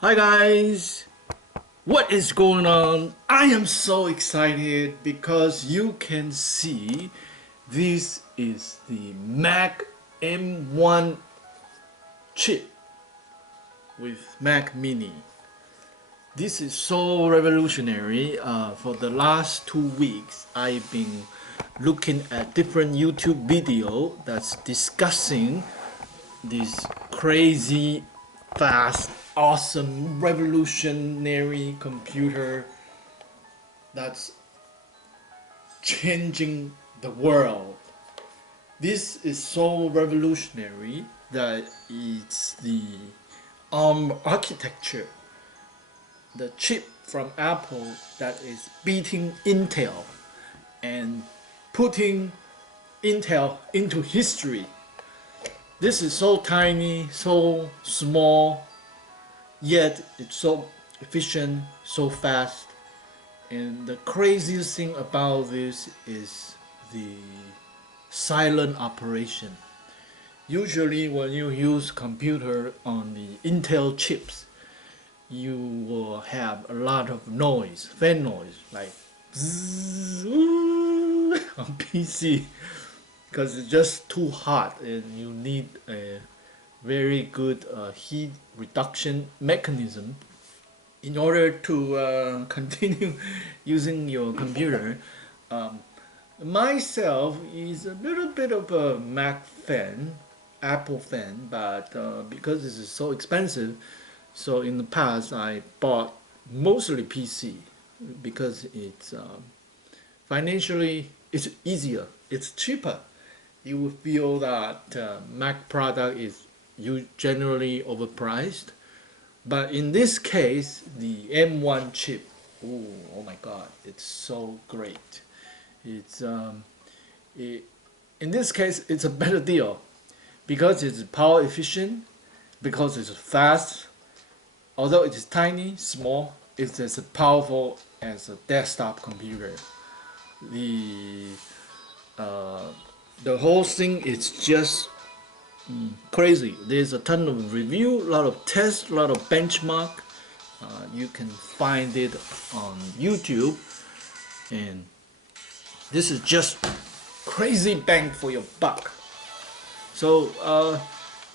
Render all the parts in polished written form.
Hi guys, what is going on? I am so excited because you can see this is the Mac M1 chip with Mac Mini. This is so revolutionary. For the last 2 weeks, I've been looking at different YouTube video that's discussing this crazy, fast, awesome, revolutionary computer that's changing the world. This is so revolutionary that it's the ARM architecture, the chip from Apple that is beating Intel and putting Intel into history. This is so tiny, so small, yet it's so efficient, so fast. And the craziest thing about this is the silent operation. Usually when you use computer on the Intel chips, you will have a lot of noise, fan noise, like bzzz, on PC, because it's just too hot and you need a very good heat reduction mechanism in order to continue using your computer. Um, Myself is a little bit of a Mac fan, Apple fan, but because this is so expensive, so in the past I bought mostly PC because it's financially it's easier, it's cheaper. You will feel that Mac product is generally overpriced, but in this case, the M1 chip, ooh, oh my God, it's so great. It's it, in this case, it's a better deal because it's power efficient, because it's fast. Although it is tiny, small, it's as powerful as a desktop computer. The uh, the whole thing is just crazy. There's a ton of review, a lot of tests, a lot of benchmark. You can find it on YouTube, and this is just crazy bang for your buck. So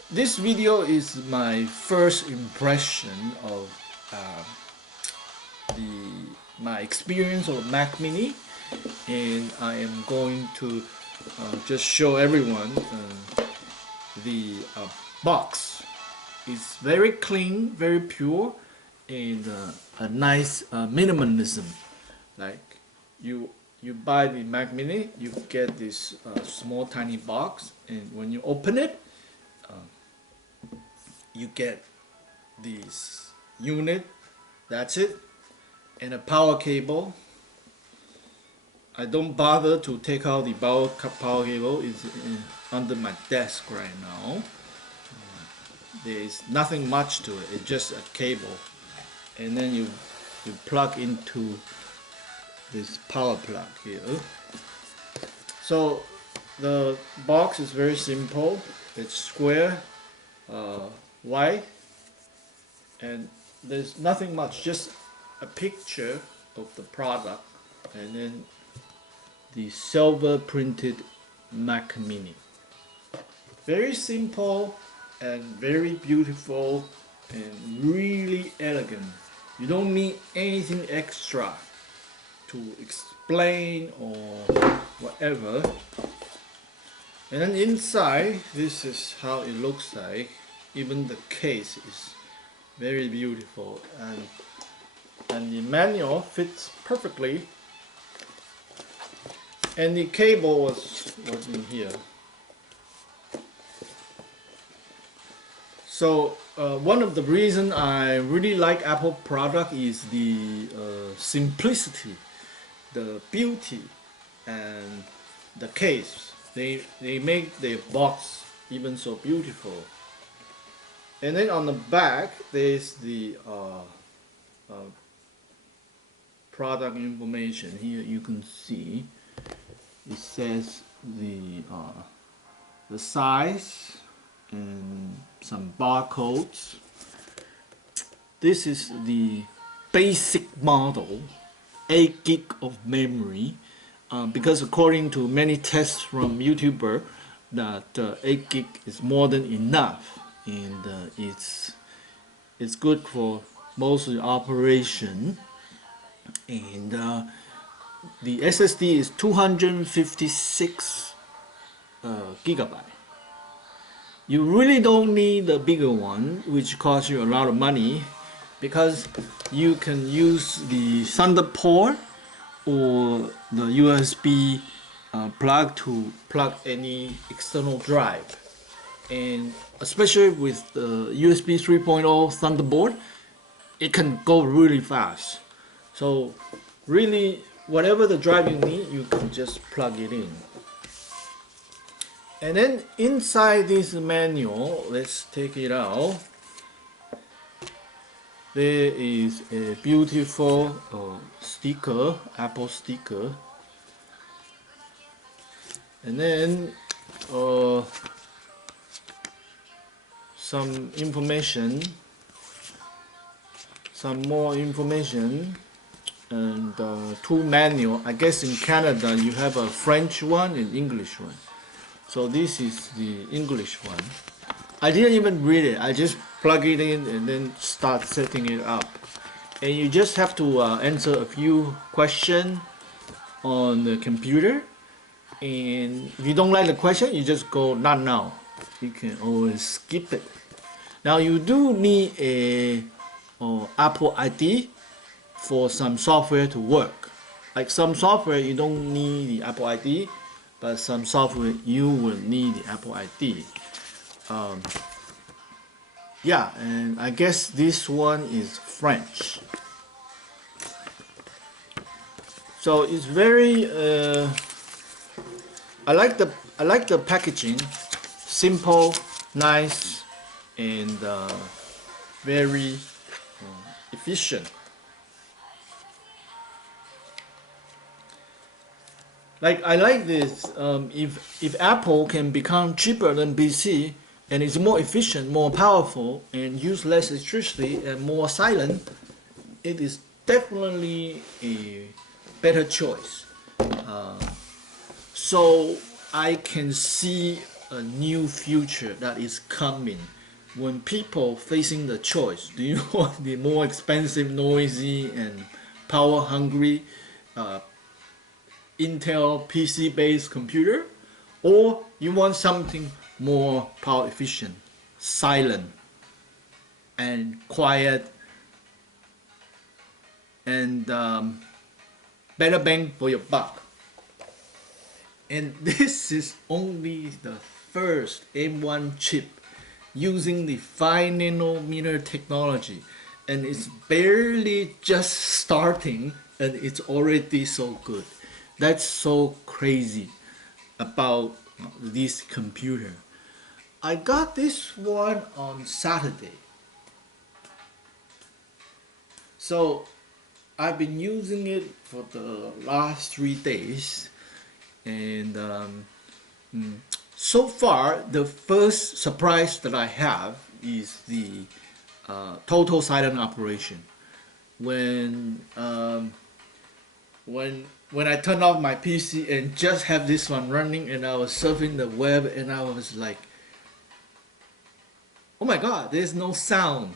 this video is my first impression of my experience of Mac Mini, and I am going to just show everyone the box. It's very clean, very pure, and a nice minimalism. Like you you buy the Mac Mini, you get this small tiny box, and when you open it, you get this unit. That's it, and a power cable. I don't bother to take out the power cable. It's under my desk right now. There is nothing much to it. It's just a cable, and then you plug into this power plug here. So the box is very simple. It's square, white, and there's nothing much. Just a picture of the product, and then the silver printed Mac Mini. Very simple and very beautiful and really elegant. You don't need anything extra to explain or whatever. And then inside, this is how it looks like. Even the case is very beautiful, and the manual fits perfectly. And the cable was in here. So one of the reasons I really like Apple product is the simplicity, the beauty, and the case. They make the box even so beautiful. And then on the back there's the product information. Here you can see it says the size and some barcodes. this is the basic model, 8 gig of memory, because according to many tests from YouTuber, that 8 gig is more than enough, and it's good for most of the operation. And the SSD is 256 gigabyte. You really don't need a bigger one, which costs you a lot of money, because you can use the Thunderbolt or the USB plug to plug any external drive. And especially with the USB 3.0 Thunderbolt, it can go really fast. So really, whatever the drive you need, you can just plug it in. And then inside this manual, let's take it out. There is a beautiful sticker, Apple sticker. And then some information, some more information, and two manual. I guess in Canada you have a French one and English one. So this is the English one. I didn't even read it. I just plug it in and then start setting it up. And you just have to answer a few questions on the computer. And if you don't like the question, you just go not now. You can always skip it. Now you do need a Apple ID for some software to work. Like some software you don't need the Apple ID, but some software you will need the Apple ID. Yeah, and I guess this one is French. So it's very I like the packaging, simple, nice, and very efficient. Like I like this. If Apple can become cheaper than PC and it's more efficient, more powerful, and use less electricity and more silent, it is definitely a better choice. So I can see a new future that is coming when people facing the choice. Do you want the more expensive, noisy, and power-hungry Intel PC-based computer, or you want something more power efficient, silent, and quiet, and better bang for your buck? And this is only the first M1 chip using the 5 nanometer technology, and it's barely just starting and it's already so good. That's so crazy about this computer. I got this one on Saturday. So I've been using it for the last 3 days, and so far the first surprise that I have is the total silent operation. When I turned off my PC and just have this one running, and I was surfing the web, and I was like, oh my god, there's no sound.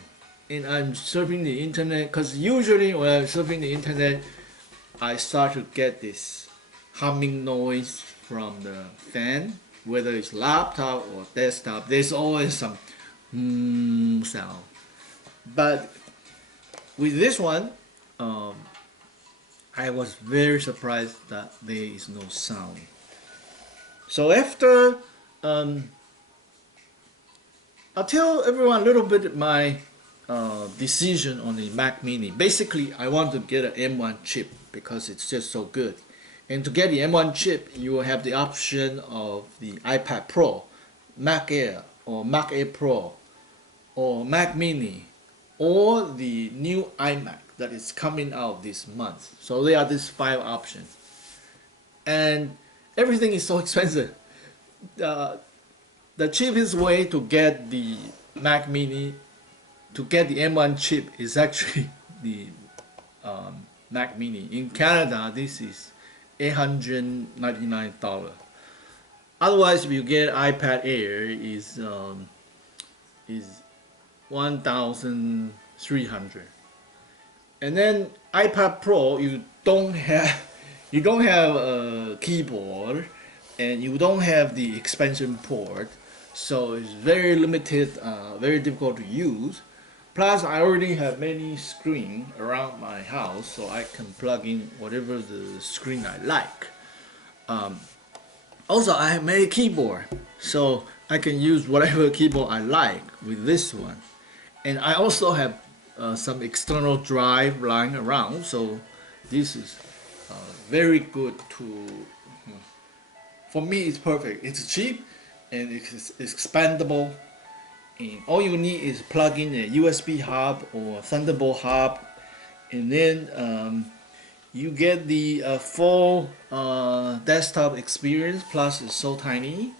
And I'm surfing the internet, because usually when I'm surfing the internet, I start to get this humming noise from the fan, whether it's laptop or desktop. There's always some sound. But with this one, I was very surprised that there is no sound. So after, I'll tell everyone a little bit my decision on the Mac Mini. Basically, I want to get an M1 chip because it's just so good. And to get the M1 chip, you will have the option of the iPad Pro, Mac Air, or Mac Air Pro, or Mac Mini, or the new iMac that is coming out this month. So there are these 5 options. And everything is so expensive. The cheapest way to get the Mac Mini to get the M1 chip is actually the Mac Mini. In Canada, this is $899. Otherwise, if you get iPad Air, is 1,300. And then iPad Pro, you don't have a keyboard, and you don't have the expansion port, so it's very limited, very difficult to use. Plus, I already have many screens around my house, so I can plug in whatever the screen I like. Also, I have many keyboard, so I can use whatever keyboard I like with this one. And I also have some external drive lying around, so this is very good to. For me, it's perfect. It's cheap and it's expandable. And all you need is plug in a USB hub or Thunderbolt hub, and then you get the full desktop experience. Plus, it's so tiny.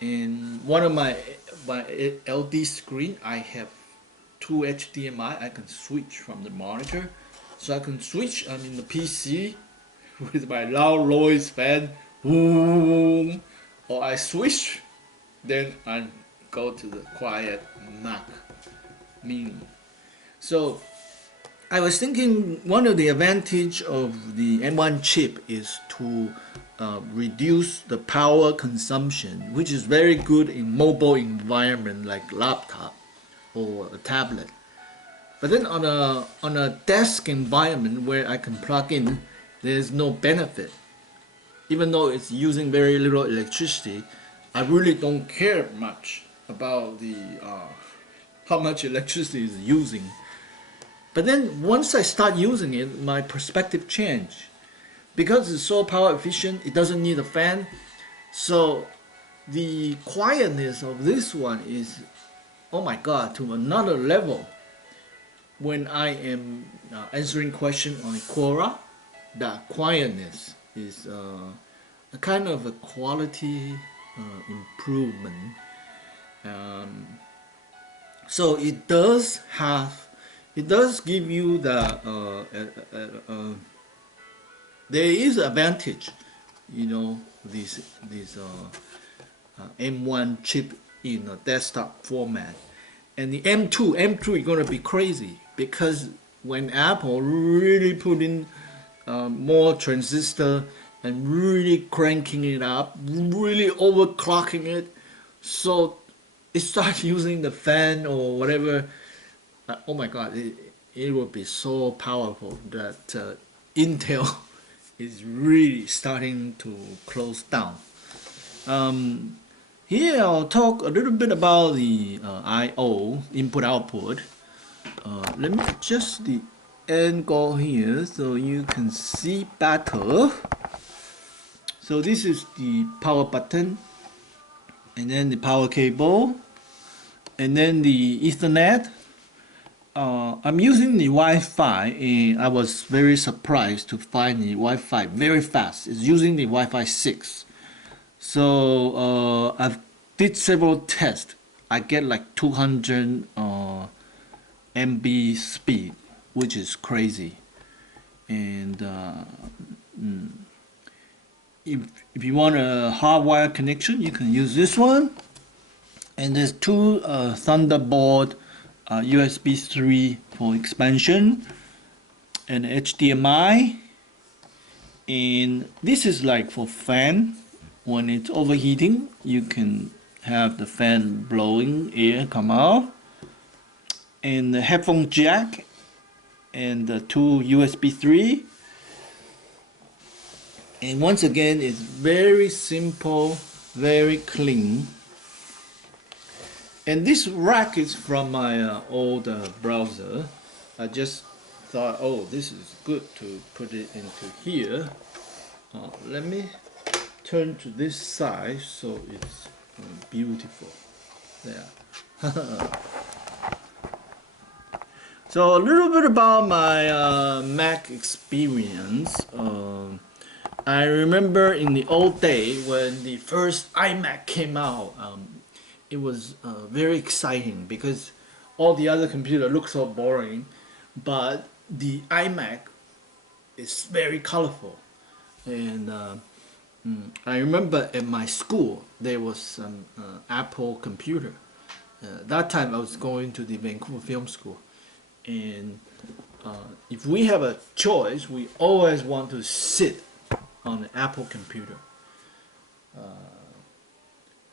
And one of my LD screen, I have two HDMI. I can switch from the monitor, so I can switch. I'm in the PC with my loud noise fan, boom, or I switch, then I go to the quiet Mac Mini. So I was thinking one of the advantage of the M1 chip is to reduce the power consumption, which is very good in mobile environment like laptop or a tablet. But then on a desk environment where I can plug in, there's no benefit. Even though it's using very little electricity, I really don't care much about the how much electricity is using. But then once I start using it, my perspective changed. Because it's so power efficient, it doesn't need a fan. So the quietness of this one is, oh my god, to another level. When I am answering questions on Quora, that quietness is a kind of a quality improvement. So it does give you the there is advantage, you know, this M1 chip in a desktop format, and the M2 is gonna be crazy, because when Apple really put in more transistor and really cranking it up, really overclocking it, so it starts using the fan or whatever. Oh my god, it will be so powerful that Intel is really starting to close down. Here I'll talk a little bit about the I/O, input output. Let me adjust the angle here so you can see better. So this is the power button, and then the power cable, and then the Ethernet. I'm using the Wi-Fi, and I was very surprised to find the Wi-Fi very fast. It's using the Wi-Fi 6. So I've did several tests. I get like 200 MB speed, which is crazy. And if you want a hardwire connection, you can use this one. And there's two Thunderbolt USB 3 for expansion, and HDMI. And this is like for fan. When it's overheating, you can have the fan blowing air come out. And the headphone jack, and the two USB 3. And once again, it's very simple, very clean. And this rack is from my old browser. I just thought, oh, this is good to put it into here. Let me turn to this side so it's beautiful. There. So a little bit about my Mac experience. I remember in the old day when the first iMac came out, it was very exciting because all the other computer look so boring, but the iMac is very colorful. And I remember at my school there was some Apple computer. That time I was going to the Vancouver Film School, and if we have a choice, we always want to sit on an Apple computer.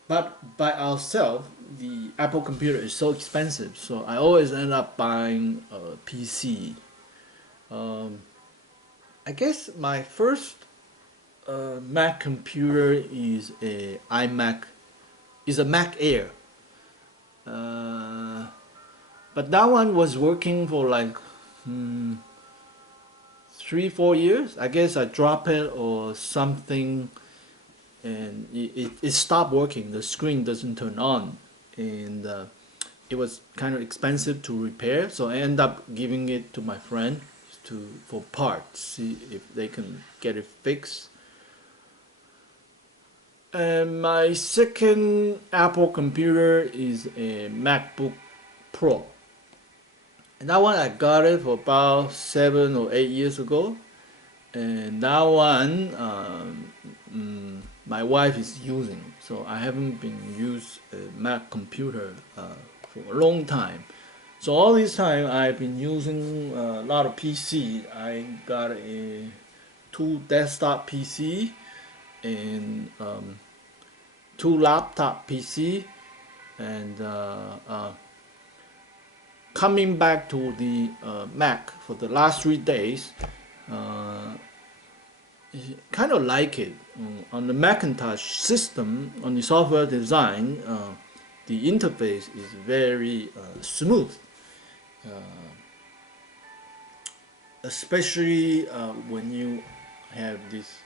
But by ourselves, the Apple computer is so expensive, so I always end up buying a PC. I guess my first Mac computer is a iMac, is a Mac Air. But that one was working for like 3-4 years. I guess I dropped it or something, and it stopped working. The screen doesn't turn on, and it was kind of expensive to repair, so I ended up giving it to my friend for parts, see if they can get it fixed. And my second Apple computer is a MacBook Pro, and that one I got it for about 7 or 8 years ago, and that one my wife is using, so I haven't been used a Mac computer for a long time. So all this time I've been using a lot of PC. I got a 2 desktop PC and 2 laptop PC, and coming back to the Mac for the last 3 days, kind of like it. On the Macintosh system, on the software design, the interface is very smooth, especially when you have this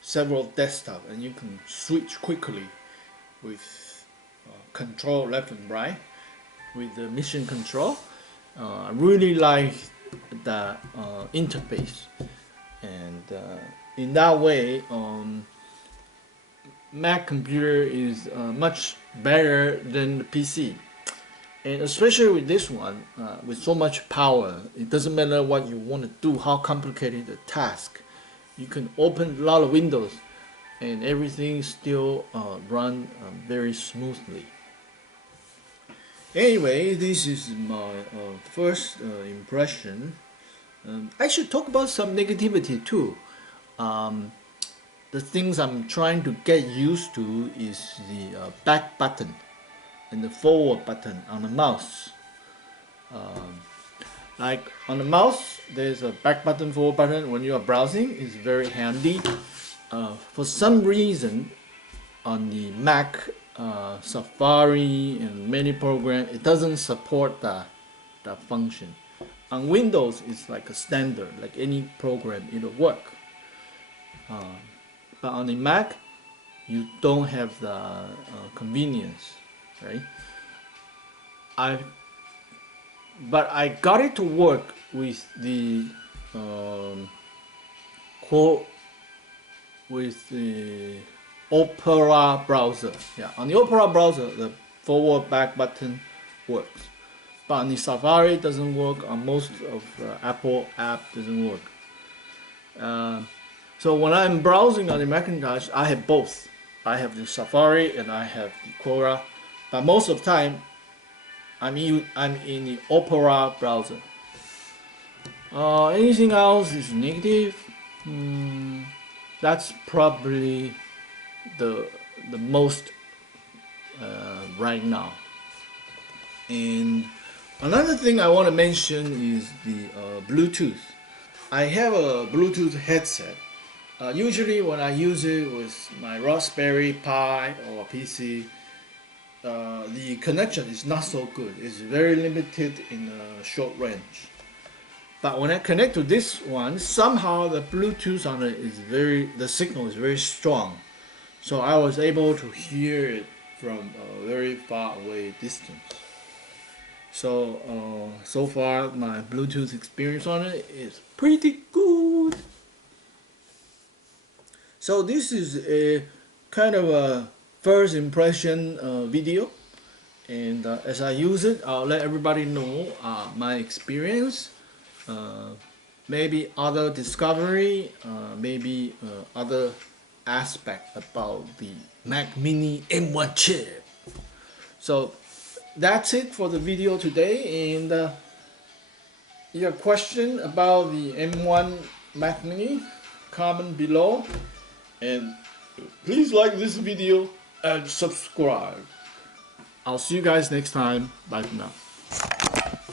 several desktops and you can switch quickly with control left and right with the mission control. I really like the interface, and in that way Mac computer is much better than the PC. And especially with this one, with so much power, it doesn't matter what you want to do, how complicated the task. You can open a lot of windows and everything still run very smoothly. Anyway, this is my first impression. I should talk about some negativity too. The things I'm trying to get used to is the back button and the forward button on the mouse. Like on the mouse, there's a back button, forward button. When you are browsing, it's very handy. For some reason, on the Mac Safari and many programs, it doesn't support that function. On Windows, it's like a standard, like any program, it'll work. But on the Mac, you don't have the convenience, right? But I got it to work with the Opera browser. Yeah, on the Opera browser, the forward back button works. But on the Safari, it doesn't work. On most of Apple app, doesn't work. So when I'm browsing on the Macintosh, I have both. I have the Safari and I have the Quora. But most of the time, I'm in the Opera browser. Anything else is negative? That's probably the most right now. And another thing I want to mention is the Bluetooth. I have a Bluetooth headset. Usually when I use it with my Raspberry Pi or PC, the connection is not so good. It's very limited in short range. But when I connect to this one, somehow the Bluetooth on it is the signal is very strong. So I was able to hear it from a very far away distance. So so far my Bluetooth experience on it is pretty good. So this is a kind of a first impression video. and as I use it, I'll let everybody know my experience, maybe other discovery, maybe other aspect about the Mac Mini M1 chip. So that's it for the video today, and your question about the M1 Mac Mini, comment below, and please like this video and subscribe. I'll see you guys next time. Bye for now.